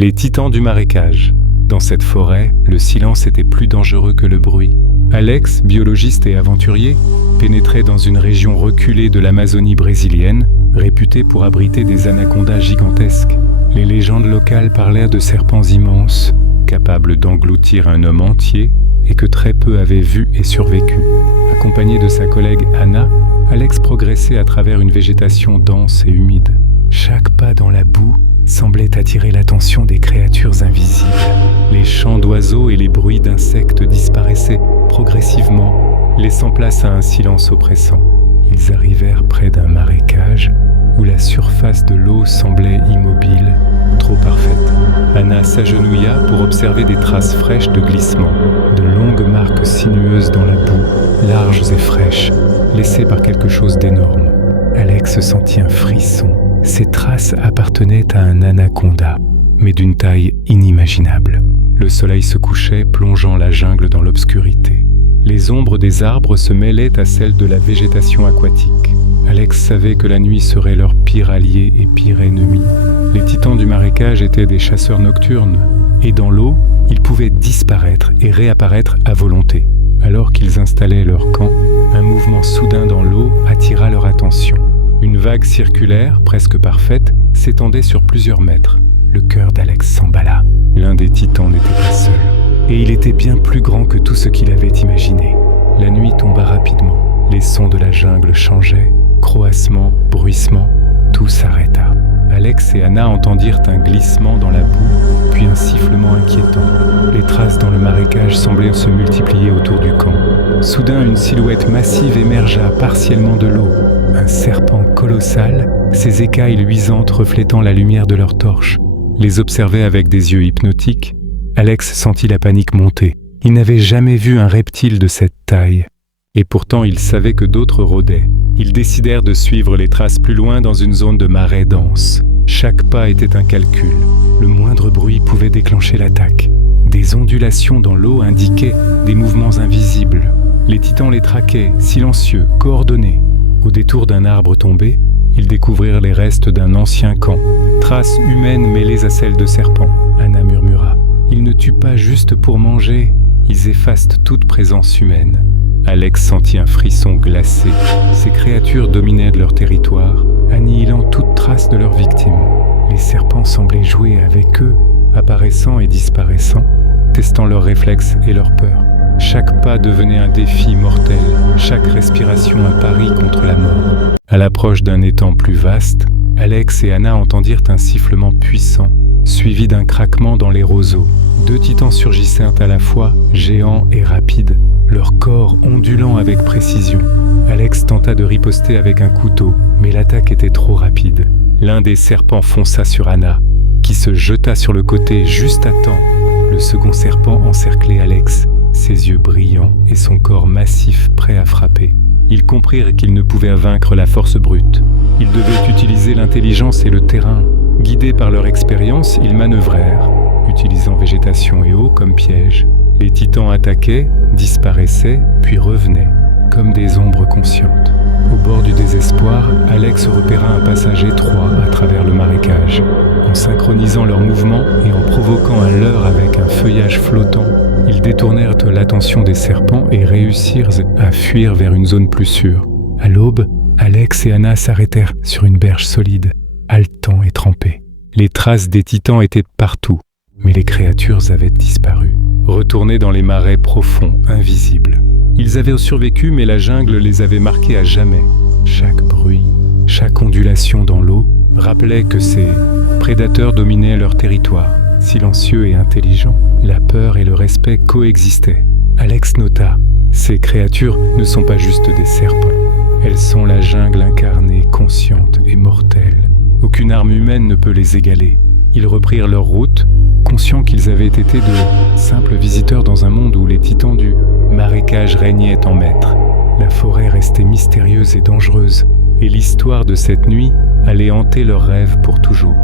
Les titans du marécage. Dans cette forêt, le silence était plus dangereux que le bruit. Alex, biologiste et aventurier, pénétrait dans une région reculée de l'Amazonie brésilienne, réputée pour abriter des anacondas gigantesques. Les légendes locales parlaient de serpents immenses, capables d'engloutir un homme entier et que très peu avaient vu et survécu. Accompagné de sa collègue Anna, Alex progressait à travers une végétation dense et humide. Chaque pas dans la boue semblait attirer l'attention des créatures invisibles. Les chants d'oiseaux et les bruits d'insectes disparaissaient progressivement, laissant place à un silence oppressant. Ils arrivèrent près d'un marécage où la surface de l'eau semblait immobile, trop parfaite. Anna s'agenouilla pour observer des traces fraîches de glissement, de longues marques sinueuses dans la boue, larges et fraîches, laissées par quelque chose d'énorme. Alex sentit un frisson. Ces traces appartenaient à un anaconda, mais d'une taille inimaginable. Le soleil se couchait, plongeant la jungle dans l'obscurité. Les ombres des arbres se mêlaient à celles de la végétation aquatique. Alex savait que la nuit serait leur pire allié et pire ennemi. Les titans du marécage étaient des chasseurs nocturnes, et dans l'eau, ils pouvaient disparaître et réapparaître à volonté. Alors qu'ils installaient leur camp, un mouvement soudain dans l'eau attira leur attention. Une vague circulaire, presque parfaite, s'étendait sur plusieurs mètres. Le cœur d'Alex s'emballa. L'un des titans n'était pas seul. Et il était bien plus grand que tout ce qu'il avait imaginé. La nuit tomba rapidement. Les sons de la jungle changeaient. Croassements, bruissements, tout s'arrêta. Alex et Anna entendirent un glissement dans la boue, puis un sifflement inquiétant. Les traces dans le marécage semblaient se multiplier autour du camp. Soudain, une silhouette massive émergea partiellement de l'eau. Un serpent colossal, ses écailles luisantes reflétant la lumière de leur torche, les observait avec des yeux hypnotiques. Alex sentit la panique monter. Il n'avait jamais vu un reptile de cette taille. Et pourtant, il savait que d'autres rôdaient. Ils décidèrent de suivre les traces plus loin dans une zone de marais dense. Chaque pas était un calcul. Le moindre bruit pouvait déclencher l'attaque. Des ondulations dans l'eau indiquaient des mouvements invisibles. Les titans les traquaient, silencieux, coordonnés. Au détour d'un arbre tombé, ils découvrirent les restes d'un ancien camp. Traces humaines mêlées à celles de serpents. Anna murmura. Ils ne tuent pas juste pour manger, ils effacent toute présence humaine. Alex sentit un frisson glacé. Ces créatures dominaient leur territoire, annihilant toute trace de leurs victimes. Les serpents semblaient jouer avec eux, apparaissant et disparaissant, testant leurs réflexes et leurs peurs. Chaque pas devenait un défi mortel, chaque respiration un pari contre la mort. À l'approche d'un étang plus vaste, Alex et Anna entendirent un sifflement puissant, suivi d'un craquement dans les roseaux. Deux titans surgissaient à la fois, géants et rapides, leur corps ondulant avec précision. Alex tenta de riposter avec un couteau, mais l'attaque était trop rapide. L'un des serpents fonça sur Anna, qui se jeta sur le côté juste à temps. Le second serpent encerclait Alex, ses yeux brillants et son corps massif prêt à frapper. Ils comprirent qu'ils ne pouvaient vaincre la force brute. Ils devaient utiliser l'intelligence et le terrain. Guidés par leur expérience, ils manœuvrèrent, utilisant végétation et eau comme piège. Les titans attaquaient, disparaissaient, puis revenaient, comme des ombres conscientes. Au bord du désespoir, Alex repéra un passage étroit à travers le marécage. En synchronisant leurs mouvements et en provoquant un leurre avec un feuillage flottant, ils détournèrent l'attention des serpents et réussirent à fuir vers une zone plus sûre. À l'aube, Alex et Anna s'arrêtèrent sur une berge solide, haletants et trempés. Les traces des titans étaient partout, mais les créatures avaient disparu, retournées dans les marais profonds, invisibles. Ils avaient survécu, mais la jungle les avait marqués à jamais. Chaque bruit, chaque ondulation dans l'eau rappelait que ces prédateurs dominaient leur territoire. Silencieux et intelligents, la peur et le respect coexistaient. Alex nota, ces créatures ne sont pas juste des serpents. Elles sont la jungle incarnée, consciente et mortelle. Aucune arme humaine ne peut les égaler. Ils reprirent leur route, conscients qu'ils avaient été de simples visiteurs dans un monde où les titans du marécage régnaient en maître. La forêt restait mystérieuse et dangereuse, et l'histoire de cette nuit allait hanter leurs rêves pour toujours.